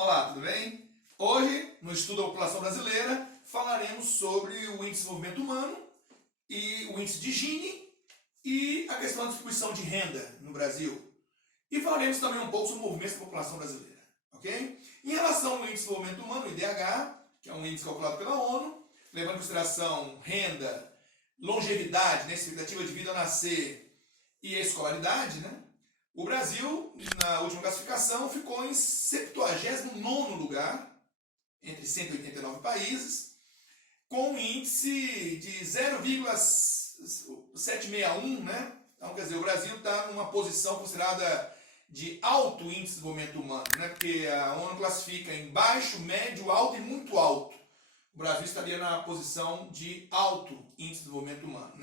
Olá, tudo bem? Hoje, no estudo da população brasileira, falaremos sobre o índice de desenvolvimento humano e o índice de Gini e a questão da distribuição de renda no Brasil. E falaremos também um pouco sobre o movimento da população brasileira, ok? Em relação ao índice de desenvolvimento humano, o IDH, que é um índice calculado pela ONU, levando em consideração renda, longevidade, expectativa de vida ao nascer e escolaridade, o Brasil, na última classificação, ficou em 79º lugar, entre 189 países, com um índice de 0,761, Então, quer dizer, o Brasil está numa posição considerada de alto índice de desenvolvimento humano, Porque a ONU classifica em baixo, médio, alto e muito alto. O Brasil estaria na posição de alto índice de desenvolvimento humano,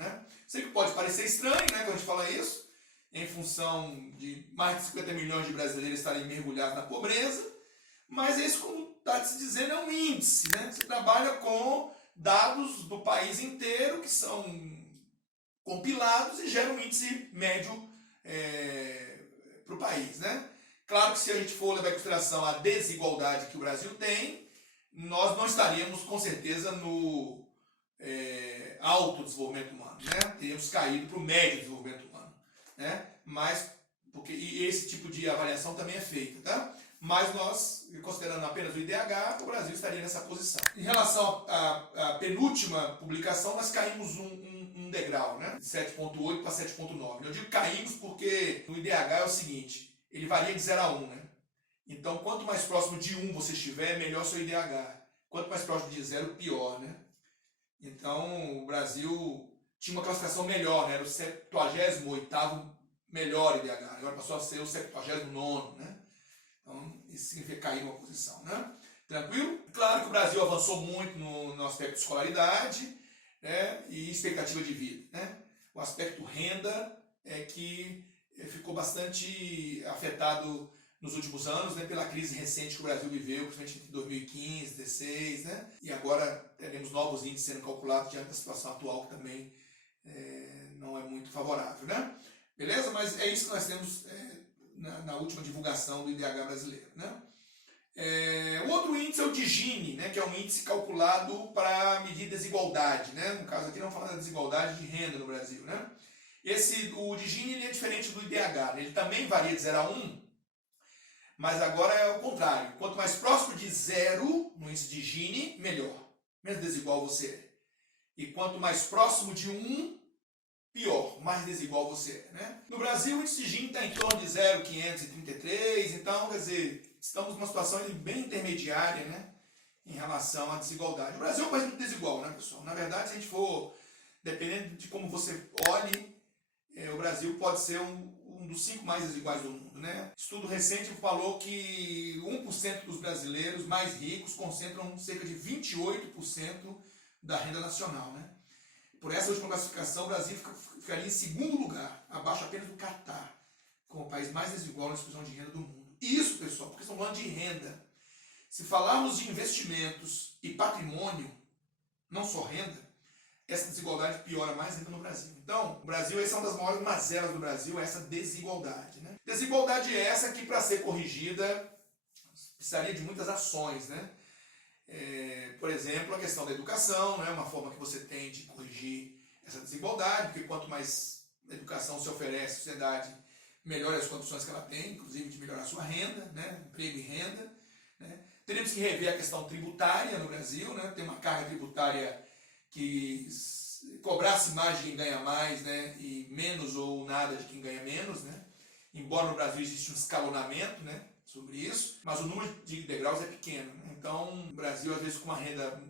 Sei que pode parecer estranho, quando a gente fala isso, em função de mais de 50 milhões de brasileiros estarem mergulhados na pobreza, mas isso, como está se dizendo, é um índice, Você trabalha com dados do país inteiro que são compilados e gera um índice médio para o país, Claro que se a gente for levar em consideração a desigualdade que o Brasil tem, nós não estaríamos com certeza no alto desenvolvimento humano, Teríamos caído para o médio desenvolvimento humano, Mas, e esse tipo de avaliação também é feita, Mas nós, considerando apenas o IDH, o Brasil estaria nessa posição. Em relação à penúltima publicação, nós caímos um degrau, de 7,8 para 7,9. Eu digo caímos porque no IDH é o seguinte, ele varia de 0 a 1, Então, quanto mais próximo de 1 você estiver, melhor seu IDH. Quanto mais próximo de 0, pior, Então, o Brasil tinha uma classificação melhor, Era o 78º melhor IDH. Agora passou a ser o 79º, Então, isso significa cair uma posição, Tranquilo? Claro que o Brasil avançou muito no aspecto de escolaridade, e expectativa de vida, O aspecto renda é que ficou bastante afetado nos últimos anos, pela crise recente que o Brasil viveu, principalmente entre 2015, 2016, E agora teremos novos índices sendo calculados diante da situação atual, que também não é muito favorável, Beleza? Mas é isso que nós temos na última divulgação do IDH brasileiro, O outro índice é o de Gini, que é um índice calculado para medir desigualdade, No caso aqui não falando da desigualdade de renda no Brasil, O de Gini ele é diferente do IDH, Ele também varia de 0 a 1, mas agora é o contrário. Quanto mais próximo de 0 no índice de Gini, melhor. Menos desigual você é. E quanto mais próximo de 1, pior, mais desigual você é, No Brasil, o índice de Gini está em torno de 0,533, então, quer dizer, estamos numa situação bem intermediária, em relação à desigualdade. O Brasil é um país muito desigual, pessoal? Na verdade, se a gente for, dependendo de como você olhe, o Brasil pode ser um dos 5 mais desiguais do mundo, Estudo recente falou que 1% dos brasileiros mais ricos concentram cerca de 28% da renda nacional, Por essa última classificação, o Brasil ficaria em 2º lugar, abaixo apenas do Catar, como o país mais desigual na distribuição de renda do mundo. Isso, pessoal, porque estamos falando de renda. Se falarmos de investimentos e patrimônio, não só renda, essa desigualdade piora mais ainda no Brasil. Então, o Brasil, essa é uma das maiores mazelas do Brasil, essa desigualdade. Desigualdade é essa que, para ser corrigida, precisaria de muitas ações, Por exemplo, a questão da educação, uma forma que você tem de corrigir essa desigualdade, porque quanto mais educação se oferece à sociedade, melhor as condições que ela tem, inclusive de melhorar a sua renda, emprego e renda. Teremos que rever a questão tributária no Brasil, Tem uma carga tributária que cobrasse mais de quem ganha mais, e menos ou nada de quem ganha menos, Embora no Brasil exista um escalonamento, sobre isso, mas o número de degraus é pequeno, Então, o Brasil, às vezes, com uma renda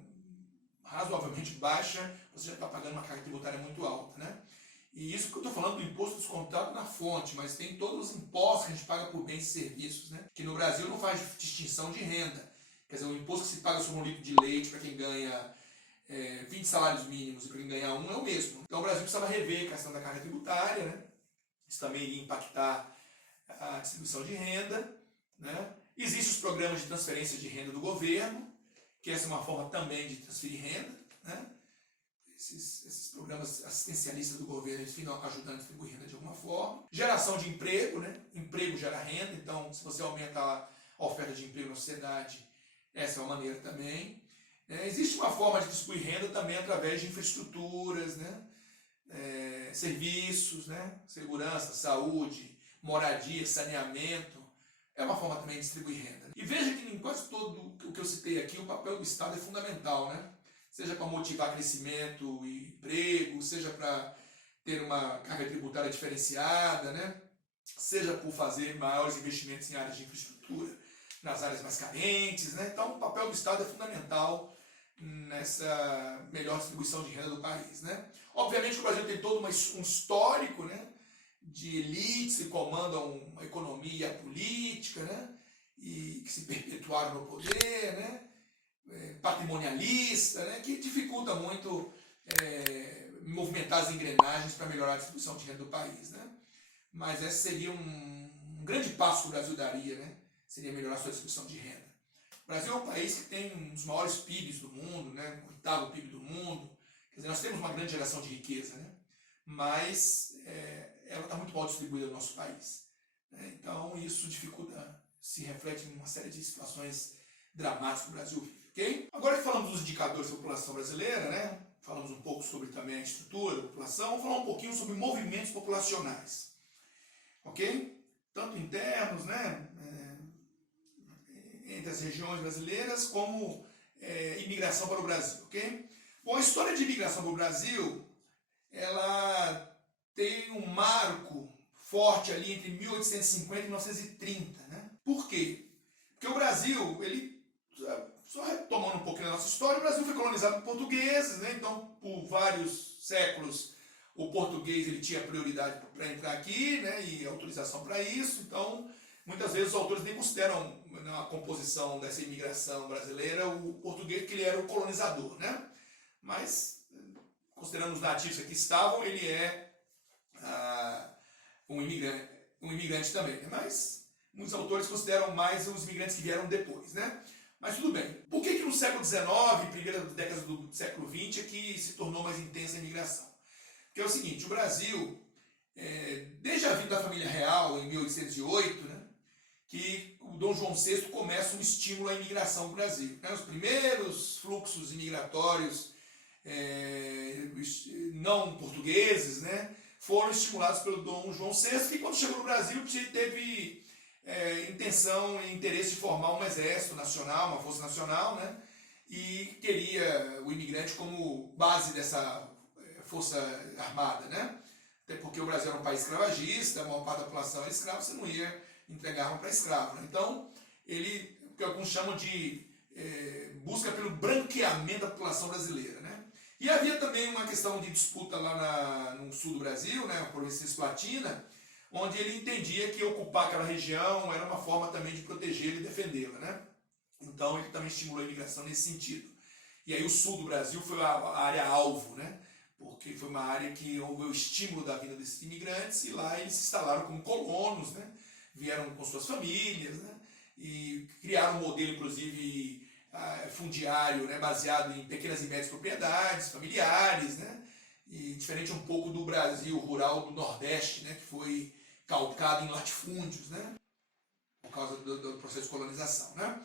razoavelmente baixa, você já está pagando uma carga tributária muito alta, E isso que eu estou falando do imposto descontado na fonte, mas tem todos os impostos que a gente paga por bens e serviços, Que no Brasil não faz distinção de renda. Quer dizer, o imposto que se paga sobre um litro de leite para quem ganha 20 salários mínimos e para quem ganha 1 é o mesmo. Então o Brasil precisava rever a questão da carga tributária, Isso também iria impactar a distribuição de renda, Existem os programas de transferência de renda do governo, que essa é uma forma também de transferir renda, Esses programas assistencialistas do governo, eles ficam ajudando a distribuir renda de alguma forma. Geração de emprego, Emprego gera renda, então se você aumenta a oferta de emprego na sociedade. Essa é uma maneira também. Existe uma forma de distribuir renda também através de infraestruturas, né? Serviços, né? Segurança, saúde, moradia, saneamento. É uma forma também de distribuir renda. E veja que em quase todo o que eu citei aqui, o papel do Estado é fundamental, né? Seja para motivar crescimento e emprego, seja para ter uma carga tributária diferenciada, né? Seja por fazer maiores investimentos em áreas de infraestrutura, nas áreas mais carentes, né? Então o papel do Estado é fundamental nessa melhor distribuição de renda do país, né? Obviamente que o Brasil tem todo um histórico, né, de elites que comandam uma economia política, né, e que se perpetuaram no poder, né, patrimonialista, né, que dificulta muito movimentar as engrenagens para melhorar a distribuição de renda do país, né? Mas esse seria um grande passo que o Brasil daria, né? Seria melhorar a sua distribuição de renda. O Brasil é um país que tem um dos maiores PIBs do mundo, né? O oitavo PIB do mundo. Quer dizer, nós temos uma grande geração de riqueza, né? Mas ela está muito mal distribuída no nosso país, né? Então isso dificulta, se reflete em uma série de situações dramáticas que o Brasil vive, ok? Agora que falamos dos indicadores da população brasileira, né? Falamos um pouco sobre também a estrutura da população, vamos falar um pouquinho sobre movimentos populacionais, ok? Tanto internos, né? Entre as regiões brasileiras, como imigração para o Brasil, ok? Bom, a história de imigração para o Brasil, ela tem um marco forte ali entre 1850 e 1930, né? Por quê? Porque o Brasil, ele, só retomando um pouquinho da nossa história, o Brasil foi colonizado por portugueses, né? Então, por vários séculos, o português ele tinha prioridade para entrar aqui, né? E autorização para isso. Então, muitas vezes os autores nem consideram na composição dessa imigração brasileira o português, que ele era o colonizador, né? Mas, considerando os nativos que aqui estavam, ele é um imigrante também, né? Mas muitos autores consideram mais os imigrantes que vieram depois, né? Mas tudo bem. Por que no século XIX, primeira década do século XX, é que se tornou mais intensa a imigração? Porque é o seguinte, o Brasil, desde a vinda da família real, em 1808, né, que o Dom João VI começa um estímulo à imigração no Brasil, né? Os primeiros fluxos imigratórios não portugueses, né, foram estimulados pelo Dom João VI, que quando chegou no Brasil teve intenção e interesse de formar um exército nacional, uma força nacional, né, e queria o imigrante como base dessa força armada, né? Até porque o Brasil era um país escravagista, a maior parte da população era escrava, você não ia entregar arma para escravo, né? Então, ele, o que alguns chamam de busca pelo branqueamento da população brasileira, né? E havia também uma questão de disputa lá no sul do Brasil, né, a província cisplatina, onde ele entendia que ocupar aquela região era uma forma também de protegê-la e defendê-la, né? Então, ele também estimulou a imigração nesse sentido. E aí o sul do Brasil foi a área alvo, né? Porque foi uma área que houve o estímulo da vida desses imigrantes e lá eles se instalaram como colonos, né? Vieram com suas famílias, né? E criaram um modelo, inclusive, fundiário, né? Baseado em pequenas e médias propriedades familiares, né? E diferente um pouco do Brasil rural do Nordeste, né? Que foi calcado em latifúndios, né? Por causa do processo de colonização, né?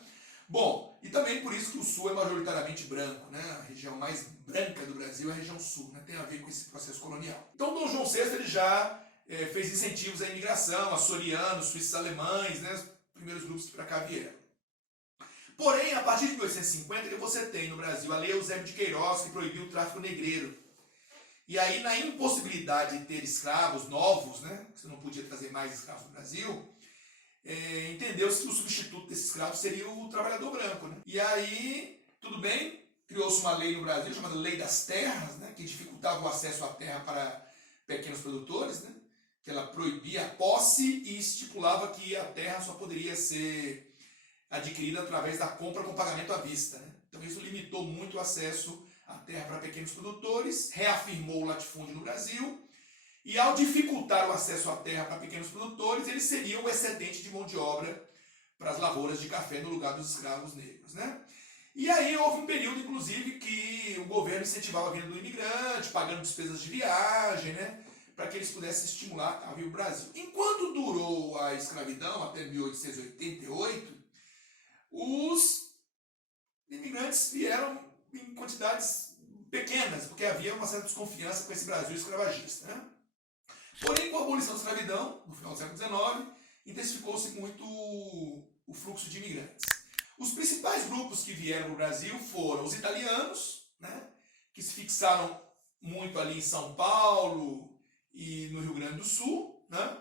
Bom, e também por isso que o Sul é majoritariamente branco, né? A região mais branca do Brasil é a região Sul, né? Tem a ver com esse processo colonial. Então, Dom João VI ele já fez incentivos à imigração, açorianos, suíços alemães, né? Os primeiros grupos que para cá vieram. Porém, a partir de 1850, que você tem no Brasil a Lei Eusébio de Queiroz, que proibiu o tráfico negreiro. E aí, na impossibilidade de ter escravos novos, né? Você não podia trazer mais escravos no Brasil, entendeu-se que o substituto desse escravo seria o trabalhador branco, né? E aí, tudo bem, criou-se uma lei no Brasil chamada Lei das Terras, né, que dificultava o acesso à terra para pequenos produtores, né, que ela proibia a posse e estipulava que a terra só poderia ser adquirida através da compra com pagamento à vista, né? Então isso limitou muito o acesso à terra para pequenos produtores, reafirmou o latifúndio no Brasil. E ao dificultar o acesso à terra para pequenos produtores, eles seriam o excedente de mão de obra para as lavouras de café no lugar dos escravos negros, né? E aí houve um período, inclusive, que o governo incentivava a vinda do imigrante, pagando despesas de viagem, né? Para que eles pudessem estimular a vir ao Brasil. Enquanto durou a escravidão, até 1888, Os imigrantes vieram em quantidades pequenas, porque havia uma certa desconfiança com esse Brasil escravagista, né? Porém, com a abolição da escravidão, no final do século XIX, intensificou-se muito o fluxo de imigrantes. Os principais grupos que vieram para o Brasil foram os italianos, né, que se fixaram muito ali em São Paulo e no Rio Grande do Sul, né?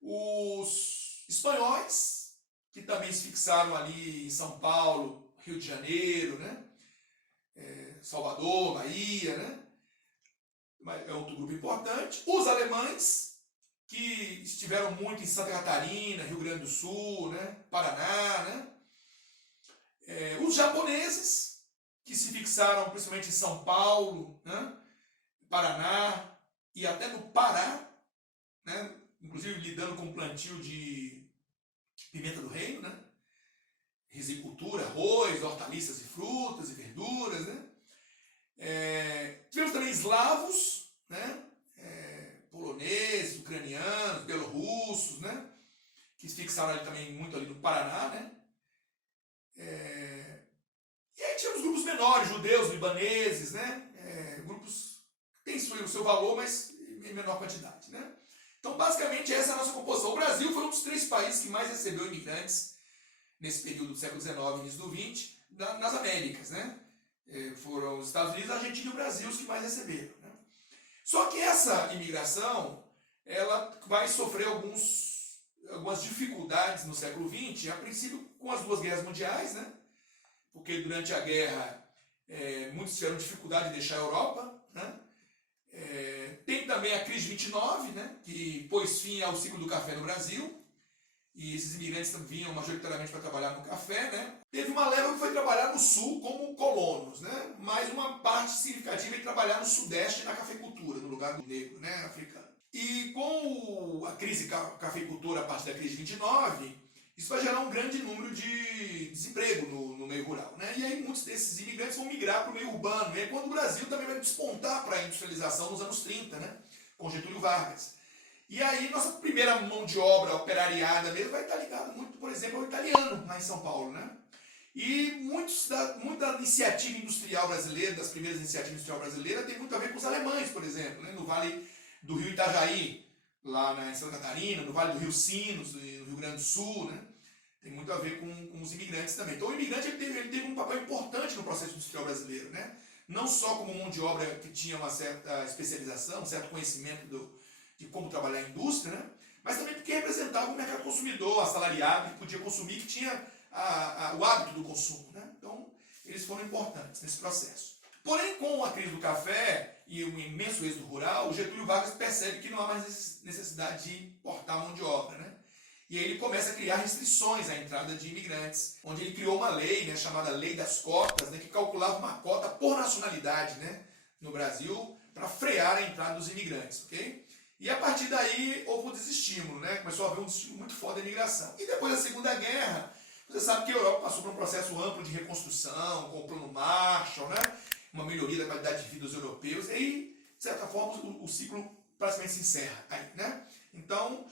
Os espanhóis, que também se fixaram ali em São Paulo, Rio de Janeiro, né? Salvador, Bahia, né? É outro grupo importante. Os alemães, que estiveram muito em Santa Catarina, Rio Grande do Sul, né? Paraná, né? Os japoneses, que se fixaram principalmente em São Paulo, né? Paraná e até no Pará, né? Inclusive lidando com o plantio de pimenta do reino, né? Risicultura, arroz, hortaliças e frutas e verduras, né? Tivemos também eslavos, né? Poloneses, ucranianos, belorussos, né? Que se fixaram ali também muito ali no Paraná, né? E aí tínhamos grupos menores, judeus, libaneses, né? Grupos que têm o seu valor, mas em menor quantidade, né? Então, basicamente, essa é a nossa composição. O Brasil foi um dos 3 países que mais recebeu imigrantes nesse período do século XIX e início do XX, nas Américas, né? Foram os Estados Unidos, a Argentina e o Brasil os que mais receberam, né? Só que essa imigração, ela vai sofrer algumas dificuldades no século XX, a princípio com as 2 guerras mundiais, né? Porque durante a guerra muitos tiveram dificuldade de deixar a Europa, né? Tem também a crise de 29, né? Que pôs fim ao ciclo do café no Brasil, e esses imigrantes vinham majoritariamente para trabalhar no café, né? Teve uma leva que foi trabalhar no sul como colonos, né? Mas uma parte significativa em trabalhar no sudeste na cafeicultura, no lugar do negro, né? Africano. E com a crise cafeicultura a partir da crise de 29, isso vai gerar um grande número de desemprego no meio rural, né? E aí muitos desses imigrantes vão migrar para o meio urbano, né? Quando o Brasil também vai despontar para a industrialização nos anos 30, né? Com Getúlio Vargas. E aí nossa primeira mão de obra operariada mesmo vai estar ligada muito, por exemplo, ao italiano lá em São Paulo, né? E muita iniciativa industrial brasileira, das primeiras iniciativas industriais brasileiras, tem muito a ver com os alemães, por exemplo, né? No Vale do Rio Itajaí, lá em Santa Catarina, no Vale do Rio Sinos, no Rio Grande do Sul, né? Tem muito a ver com os imigrantes também. Então o imigrante ele teve um papel importante no processo industrial brasileiro, né? Não só como mão de obra que tinha uma certa especialização, um certo conhecimento de como trabalhar a indústria, né? Mas também porque representava o mercado consumidor, assalariado, que podia consumir, que tinha o hábito do consumo, né? Então eles foram importantes nesse processo. Porém, com a crise do café e o imenso êxodo rural, o Getúlio Vargas percebe que não há mais necessidade de importar mão de obra, né? E aí ele começa a criar restrições à entrada de imigrantes, onde ele criou uma lei, né, chamada Lei das Cotas, né, que calculava uma cota por nacionalidade, né, no Brasil, para frear a entrada dos imigrantes, ok? E a partir daí houve um desestímulo, né? Começou a haver um desestímulo muito forte da imigração. E depois da Segunda Guerra, você sabe que a Europa passou por um processo amplo de reconstrução, com o Plano Marshall, né? Uma melhoria da qualidade de vida dos europeus, e aí, de certa forma, o ciclo praticamente se encerra aí, né? Então,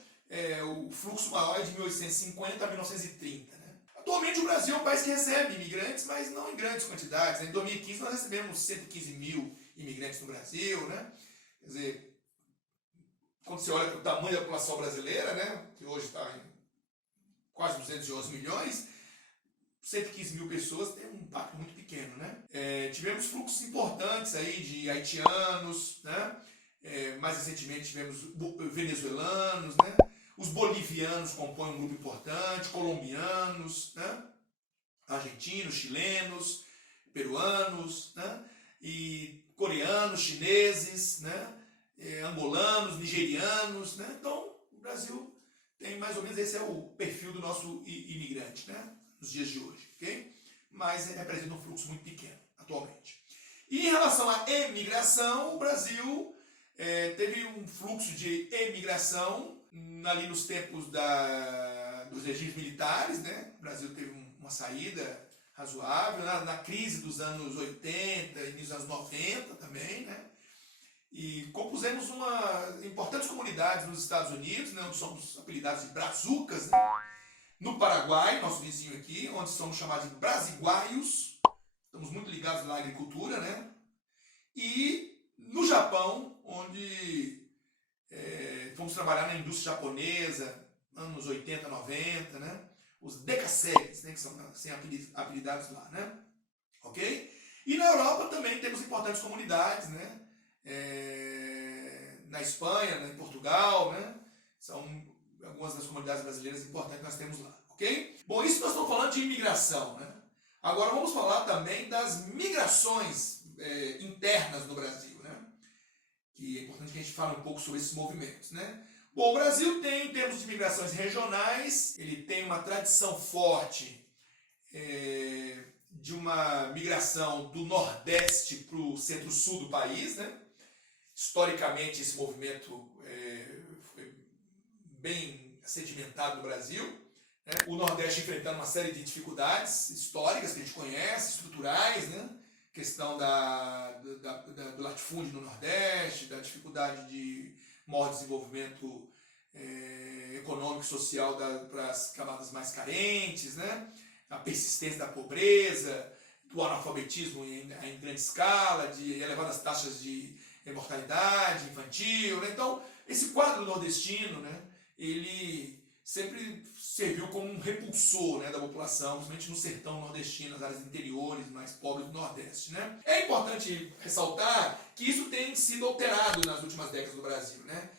o fluxo maior é de 1850 a 1930, né? Atualmente o Brasil é um país que recebe imigrantes, mas não em grandes quantidades. Em 2015 nós recebemos 115 mil imigrantes no Brasil, né? Quer dizer, quando você olha para o tamanho da população brasileira, né, que hoje está em quase 211 milhões, 115 mil pessoas tem um impacto muito pequeno, né? Tivemos fluxos importantes aí de haitianos, né? Mais recentemente tivemos venezuelanos, né? Os bolivianos compõem um grupo importante, colombianos, né? Argentinos, chilenos, peruanos, né? E coreanos, chineses, né? Angolanos, nigerianos, né? Então, o Brasil tem mais ou menos, esse é o perfil do nosso imigrante, né? Nos dias de hoje, ok? Mas representa um fluxo muito pequeno, atualmente. E em relação à emigração, o Brasil teve um fluxo de emigração ali nos tempos dos regimes militares, né? O Brasil teve uma saída razoável, na crise dos anos 80, início dos anos 90 também, né? E compusemos importantes comunidades nos Estados Unidos, né, onde somos apelidados de brazucas, né? No Paraguai, nosso vizinho aqui, onde somos chamados de brasiguaios, estamos muito ligados na agricultura, né? E no Japão, onde fomos trabalhar na indústria japonesa, anos 80, 90, né? Os decassegues, né? Que são assim, apelidados lá, né? Ok? E na Europa também temos importantes comunidades, né? Na Espanha, em Portugal, né? São algumas das comunidades brasileiras importantes que nós temos lá, ok? Bom, isso nós estamos falando de imigração, né? Agora vamos falar também das migrações internas no Brasil, né? Que é importante que a gente fale um pouco sobre esses movimentos, né? Bom, o Brasil tem, em termos de migrações regionais, ele tem uma tradição forte de uma migração do Nordeste para o Centro-Sul do país, né? Historicamente, esse movimento foi bem sedimentado no Brasil, né? O Nordeste enfrentando uma série de dificuldades históricas que a gente conhece, estruturais, né? Questão do latifúndio no Nordeste, da dificuldade de maior desenvolvimento econômico e social para as camadas mais carentes, né? A persistência da pobreza, do analfabetismo em grande escala, de elevadas taxas de mortalidade infantil, né? Então, esse quadro nordestino, né, ele sempre serviu como um repulsor, né, da população, principalmente no sertão nordestino, nas áreas interiores, mais pobres do Nordeste, né? É importante ressaltar que isso tem sido alterado nas últimas décadas do Brasil, né?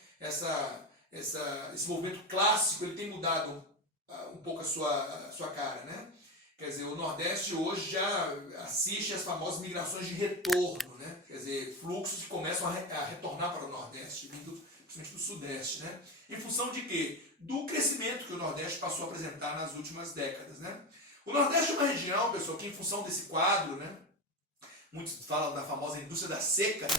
Esse movimento clássico ele tem mudado um pouco a sua cara, né? Quer dizer, o Nordeste hoje já assiste às famosas migrações de retorno, né? Quer dizer, fluxos que começam a retornar para o Nordeste, vindo principalmente do Sudeste, né? Em função de quê? Do crescimento que o Nordeste passou a apresentar nas últimas décadas, né? O Nordeste é uma região, pessoal, que em função desse quadro, né? Muitos falam da famosa indústria da seca, né?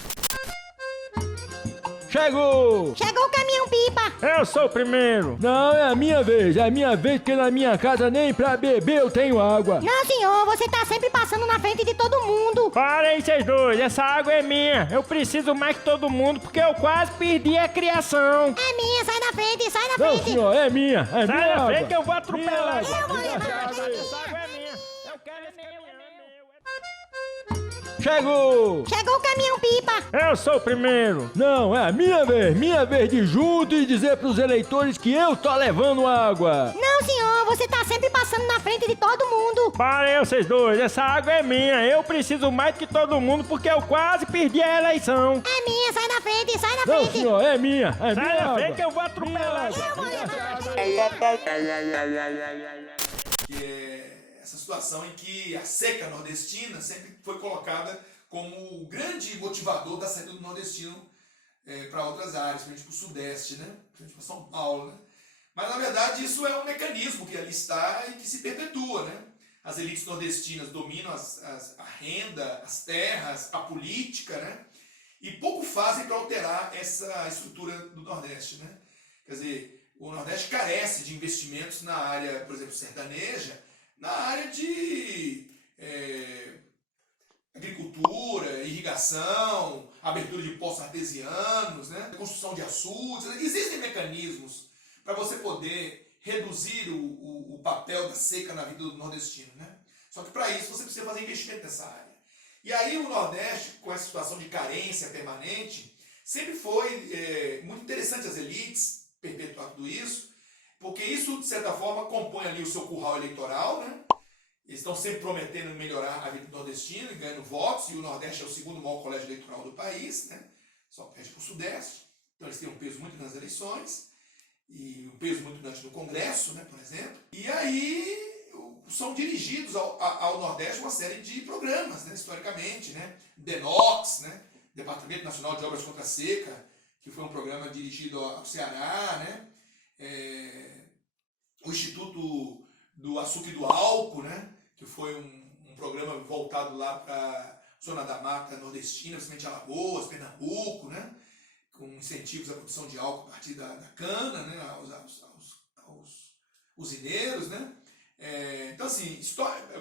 Chegou! Chegou o caminhão-pipa! Eu sou o primeiro! Não, é a minha vez porque na minha casa nem pra beber eu tenho água. Não, senhor, você tá sempre passando na frente de todo mundo. Para aí, vocês dois, essa água é minha. Eu preciso mais que todo mundo porque eu quase perdi a criação. É minha, sai da frente, sai da Não, frente. senhor, é minha, Sai minha da água. frente que eu vou atropelar. Minha Eu vou levar, Essa é água é minha. Eu quero é meu. Chegou! Chegou o caminhão-pipa! Eu sou o primeiro. Não, é a minha vez de junto e dizer pros eleitores que eu tô levando água. Não, senhor, você tá sempre passando na frente de todo mundo. Para aí, vocês dois, essa água é minha. Eu preciso mais que todo mundo porque eu quase perdi a eleição. É minha, sai da frente, sai da Não, frente. senhor, é minha Sai da água. frente que eu vou atropelar. Eu vou levar. Que é essa situação em que a seca nordestina sempre foi colocada como o grande motivador da saída do nordestino para outras áreas, principalmente para o Sudeste, né? Principalmente para São Paulo, né? Mas, na verdade, isso é um mecanismo que ali está e que se perpetua, né? As elites nordestinas dominam a renda, as terras, a política, né? E pouco fazem para alterar essa estrutura do Nordeste, né? Quer dizer, o Nordeste carece de investimentos na área, por exemplo, sertaneja, na área de agricultura, irrigação, abertura de poços artesianos, né? Construção de açudes. Existem mecanismos para você poder reduzir o papel da seca na vida do nordestino, né? Só que para isso você precisa fazer investimento nessa área. E aí o Nordeste, com essa situação de carência permanente, sempre foi muito interessante as elites perpetuar tudo isso, porque isso, de certa forma, compõe ali o seu curral eleitoral, né? Eles estão sempre prometendo melhorar a vida do nordestino e ganhando votos, e o Nordeste é o segundo maior colégio eleitoral do país, né? Só perde para o Sudeste. Então eles têm um peso muito grande nas eleições, e um peso muito grande no Congresso, né, por exemplo. E aí são dirigidos ao Nordeste uma série de programas, né, historicamente, né? DENOX, né? Departamento Nacional de Obras contra a Seca, que foi um programa dirigido ao Ceará, né? O Instituto do Açúcar e do Álcool, né? Que foi um programa voltado lá para a zona da mata nordestina, principalmente Alagoas, Pernambuco, né? Com incentivos à produção de álcool a partir da cana, né? aos usineiros, né? Então, assim,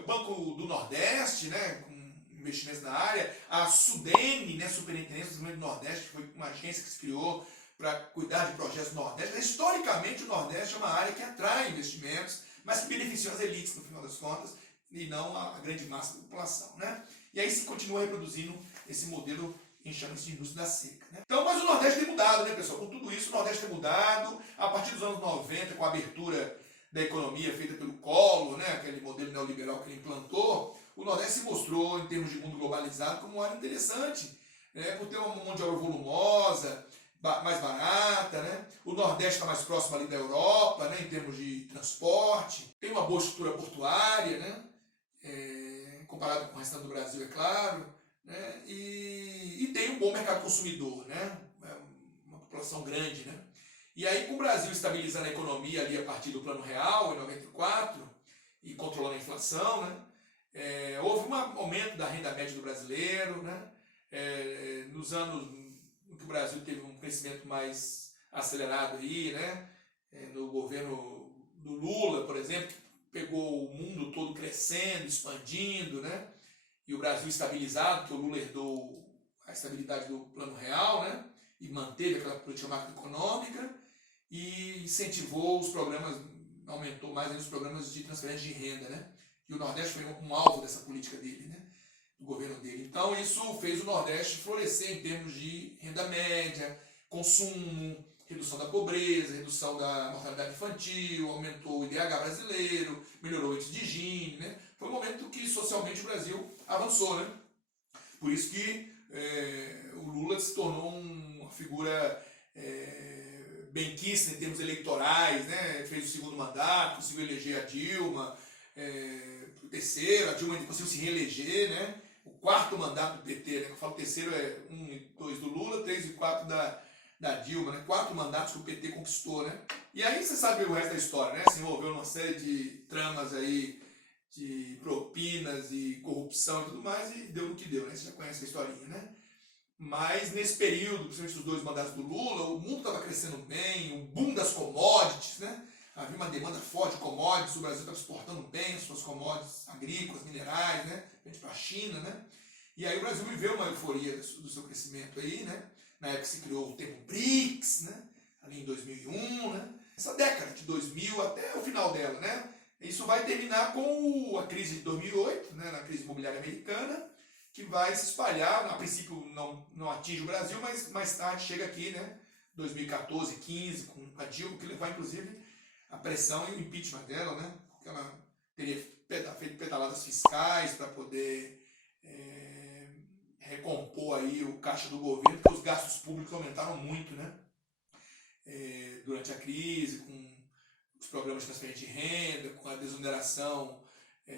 Banco do Nordeste, né? Com investimentos na área, a SUDENE, né? Superintendência do Desenvolvimento do Nordeste, que foi uma agência que se criou para cuidar de projetos do Nordeste. Historicamente, o Nordeste é uma área que atrai investimentos, mas que beneficiam as elites, no final das contas, e não a grande massa da população, né? E aí se continua reproduzindo esse modelo que chama-se de indústria da seca, né? Então, mas o Nordeste tem mudado, né, pessoal? Com tudo isso, o Nordeste tem mudado. A partir dos anos 90, com a abertura da economia feita pelo Collor, né, aquele modelo neoliberal que ele implantou, o Nordeste se mostrou, em termos de mundo globalizado, como uma área interessante, né, por ter uma mão de obra volumosa, mais barata, né? O Nordeste está mais próximo ali da Europa, né, em termos de transporte, tem uma boa estrutura portuária, né, comparado com o restante do Brasil, é claro, né, e tem um bom mercado consumidor, né, uma população grande, né. E aí, com o Brasil estabilizando a economia ali a partir do Plano Real, em 94, e controlando a inflação, né, houve um aumento da renda média do brasileiro, né, nos anos em que o Brasil teve um crescimento mais acelerado aí, né, no governo do Lula, por exemplo, que pegou o mundo todo crescendo, expandindo, né, e o Brasil estabilizado, porque o Lula herdou a estabilidade do Plano Real, né, e manteve aquela política macroeconômica e incentivou os programas, aumentou mais ainda os programas de transferência de renda, né? E o Nordeste foi um alvo dessa política dele, né? Do governo dele. Então isso fez o Nordeste florescer em termos de renda média, consumo, redução da pobreza, redução da mortalidade infantil, aumentou o IDH brasileiro, melhorou o índice de Gini, né? Foi um momento que socialmente o Brasil avançou, né? Por isso que o Lula se tornou uma figura benquista em termos eleitorais, né? Fez o segundo mandato, conseguiu eleger a Dilma, o terceiro, a Dilma conseguiu se reeleger, né? O quarto mandato do PT, né? Eu falo terceiro é 1 e 2 do Lula, 3 e 4 da Dilma, né? 4 mandatos que o PT conquistou, né? E aí você sabe o resto da história, né? Se envolveu numa série de tramas aí, de propinas e corrupção e tudo mais, e deu no que deu, né? Você já conhece a historinha, né? Mas nesse período, principalmente os 2 mandatos do Lula, o mundo estava crescendo bem, o boom das commodities, né? Havia uma demanda forte de commodities, o Brasil estava exportando bem as suas commodities agrícolas, minerais, né? Para a China, né? E aí o Brasil viveu uma euforia do seu crescimento aí, né? Na época se criou o termo BRICS, né? Ali em 2001, né? Essa década de 2000 até o final dela, né? Isso vai terminar com a crise de 2008, né? Na crise imobiliária americana, que vai se espalhar, a princípio não atinge o Brasil, mas mais tarde chega aqui, né? 2014, 15, com a Dilma, que levar inclusive a pressão e o impeachment dela, né? Porque ela teria feito pedaladas fiscais para poder recompor aí o caixa do governo, porque os gastos públicos aumentaram muito, né? Durante a crise, com os programas de transferência de renda, com a desoneração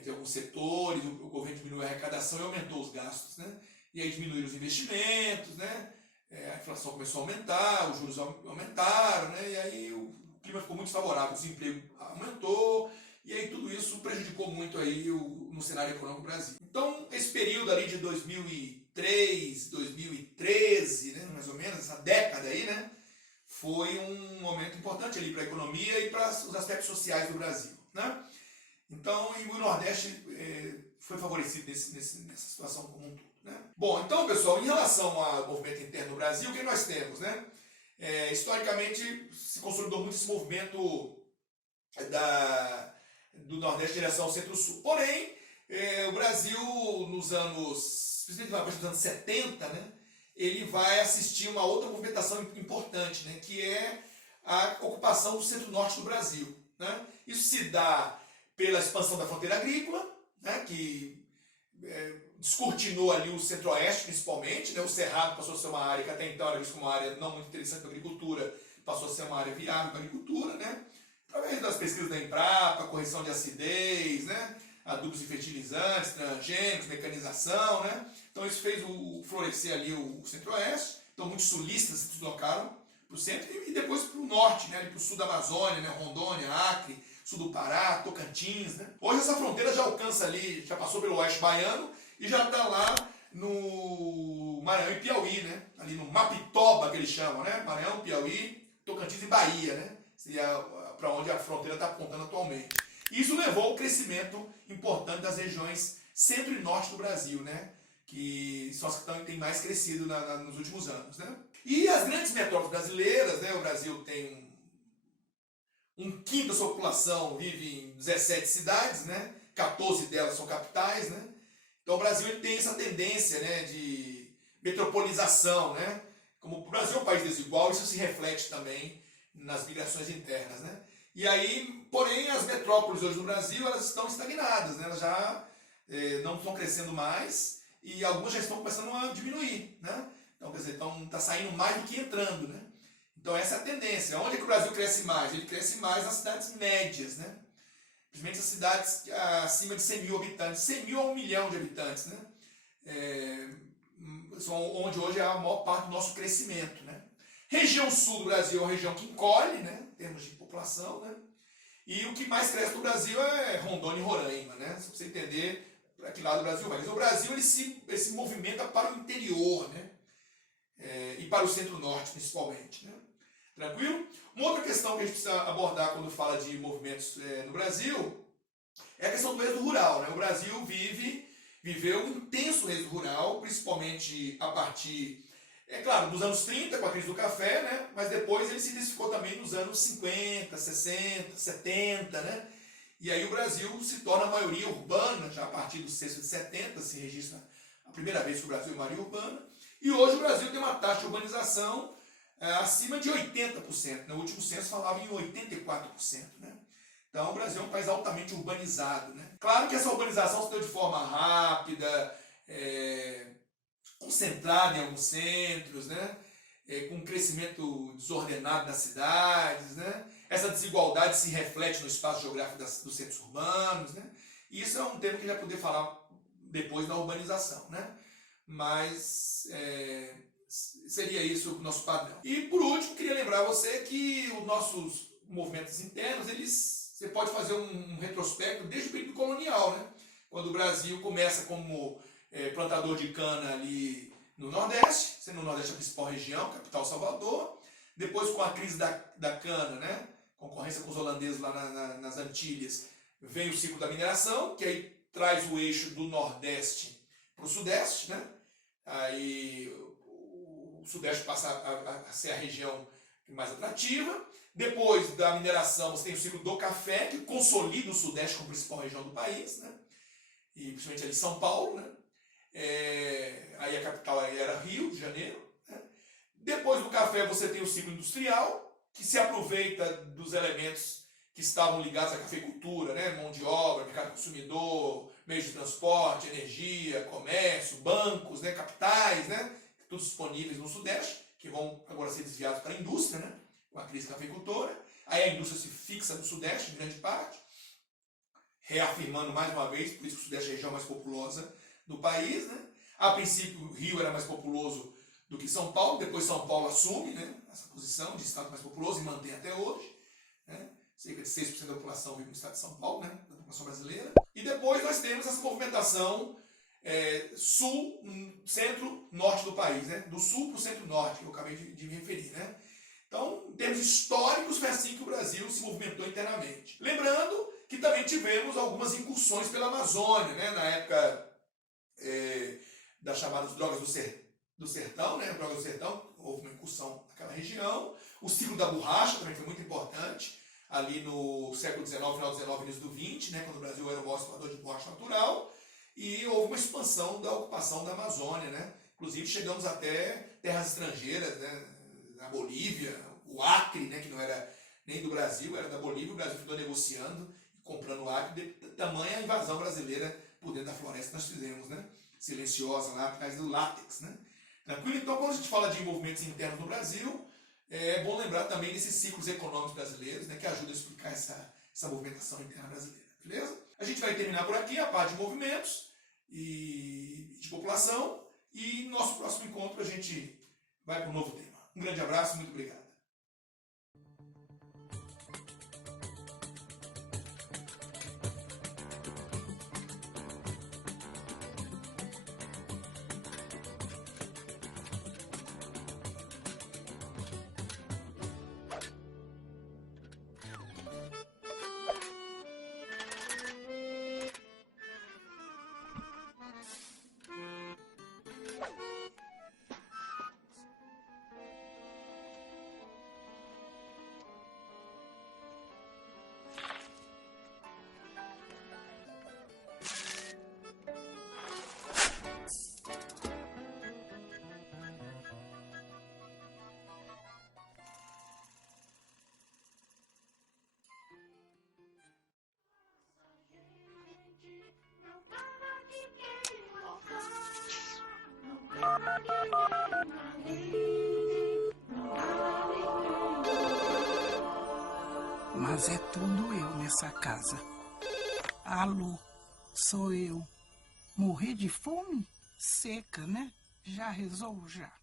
de alguns setores, o governo diminuiu a arrecadação e aumentou os gastos, né? E aí diminuíram os investimentos, né? A inflação começou a aumentar, os juros aumentaram, né? E aí o clima ficou muito desfavorável, o desemprego aumentou, e aí tudo isso prejudicou muito aí no cenário econômico do Brasil. Então, esse período ali de 2003, 2013, né? Mais ou menos, essa década aí, né? Foi um momento importante ali para a economia e para os aspectos sociais do Brasil, né? Então, e o Nordeste foi favorecido nessa situação como um todo, né? Bom, então, pessoal, em relação ao movimento interno no Brasil, o que nós temos, né? Historicamente, se consolidou muito esse movimento do Nordeste em direção ao Centro-Sul. Porém, o Brasil, nos anos, principalmente a partir dos anos 70, né? Ele vai assistir uma outra movimentação importante, né? Que é a ocupação do centro-norte do Brasil, né? Isso se dá pela expansão da fronteira agrícola, né, que descortinou ali o centro-oeste principalmente, né, o Cerrado passou a ser uma área que até então era vista como uma área não muito interessante para a agricultura, passou a ser uma área viável para a agricultura, né, através das pesquisas da Embrapa, correção de acidez, né, adubos e fertilizantes, transgênicos, mecanização, né, então isso fez florescer ali o centro-oeste, então muitos sulistas se deslocaram para o centro e depois para o norte, né, para o sul da Amazônia, né, Rondônia, Acre, sul do Pará, Tocantins, né? Hoje essa fronteira já alcança ali, já passou pelo oeste baiano e já está lá no Maranhão e Piauí, né? Ali no Mapitoba, que eles chamam, né? Maranhão, Piauí, Tocantins e Bahia, né? Para onde a fronteira está apontando atualmente. E isso levou ao crescimento importante das regiões centro e norte do Brasil, né? Que são as que têm mais crescido nos últimos anos, né? E as grandes metrópoles brasileiras, né? O Brasil tem um quinto da sua população vive em 17 cidades, né? 14 delas são capitais, né? Então o Brasil ele tem essa tendência, né, de metropolização, né? Como o Brasil é um país desigual, isso se reflete também nas migrações internas, né? E aí, porém, as metrópoles hoje no Brasil, elas estão estagnadas, né? Elas já não estão crescendo mais e algumas já estão começando a diminuir, né? Então, quer dizer, está saindo mais do que entrando, né? Então essa é a tendência. Onde é que o Brasil cresce mais? Ele cresce mais nas cidades médias, né? Principalmente as cidades acima de 100 mil habitantes, 100 mil a 1 milhão de habitantes, né? São onde hoje é a maior parte do nosso crescimento, né? Região sul do Brasil é uma região que encolhe, né? Em termos de população, né? E o que mais cresce no Brasil é Rondônia e Roraima, né? Se você entender para que lado o Brasil vai. Mas o Brasil ele se movimenta para o interior, né? E para o centro-norte, principalmente, né? Tranquilo? Uma outra questão que a gente precisa abordar quando fala de movimentos no Brasil é a questão do êxodo rural, né? O Brasil viveu um intenso êxodo rural, principalmente a partir, claro, dos anos 30, com a crise do café, né? Mas depois ele se intensificou também nos anos 50, 60, 70, né? E aí o Brasil se torna a maioria urbana, já a partir do censo de 70 se registra a primeira vez que o Brasil é maioria urbana. E hoje o Brasil tem uma taxa de urbanização acima de 80%. No último censo falava em 84%. Né? Então o Brasil é um país altamente urbanizado. Né? Claro que essa urbanização se deu de forma rápida, concentrada em alguns centros, né? Com um crescimento desordenado das cidades. Né? Essa desigualdade se reflete no espaço geográfico dos centros urbanos. Né? E isso é um tema que a gente vai poder falar depois da urbanização. Né? Mas seria isso o nosso padrão. E por último, queria lembrar você que os nossos movimentos internos, você pode fazer um retrospecto desde o período colonial, né? Quando o Brasil começa como plantador de cana ali no Nordeste, sendo o Nordeste a principal região, capital Salvador. Depois com a crise da cana, né? Concorrência com os holandeses lá nas Antilhas, vem o ciclo da mineração, que aí traz o eixo do Nordeste para o Sudeste, né? Aí o Sudeste passa a ser a região mais atrativa. Depois da mineração, você tem o ciclo do café, que consolida o Sudeste como principal região do país, né? E principalmente ali São Paulo, né? Aí a capital aí era Rio de Janeiro. Né? Depois do café, você tem o ciclo industrial, que se aproveita dos elementos que estavam ligados à cafeicultura, né? Mão de obra, mercado consumidor, meios de transporte, energia, comércio, bancos, né? Capitais, né? Todos disponíveis no Sudeste, que vão agora ser desviados para a indústria, né? Com a crise cafeicultora. Aí a indústria se fixa no Sudeste, em grande parte, reafirmando mais uma vez, por isso que o Sudeste é a região mais populosa do país. Né? A princípio, o Rio era mais populoso do que São Paulo, depois São Paulo assume, né, essa posição de estado mais populoso e mantém até hoje. Né? Cerca de 6% da população vive no estado de São Paulo, né, da população brasileira. E depois nós temos essa movimentação sul, centro, norte do país, né? Do sul para o centro-norte, que eu acabei de me referir. Né? Então, em termos históricos, foi assim que o Brasil se movimentou internamente. Lembrando que também tivemos algumas incursões pela Amazônia, né? Na época das chamadas drogas do sertão, né? Drogas do sertão, houve uma incursão naquela região. O ciclo da borracha também foi muito importante, ali no século XIX, final do XIX, início do XX, né? Quando o Brasil era o maior exportador de borracha natural. E houve uma expansão da ocupação da Amazônia, né? Inclusive chegamos até terras estrangeiras, né? Na Bolívia, o Acre, né? Que não era nem do Brasil, era da Bolívia. O Brasil ficou negociando e comprando o Acre, de tamanha invasão brasileira por dentro da floresta que nós fizemos, né? Silenciosa lá, por causa do látex, né? Tranquilo? Então, quando a gente fala de movimentos internos no Brasil, é bom lembrar também desses ciclos econômicos brasileiros, né? Que ajudam a explicar essa movimentação interna brasileira, beleza? A gente vai terminar por aqui a parte de movimentos e de população, e no nosso próximo encontro a gente vai para um novo tema. Um grande abraço, muito obrigado. Mas é tudo eu nessa casa. Alô, sou eu. Morrer de fome? Seca, né? Já resolvo já.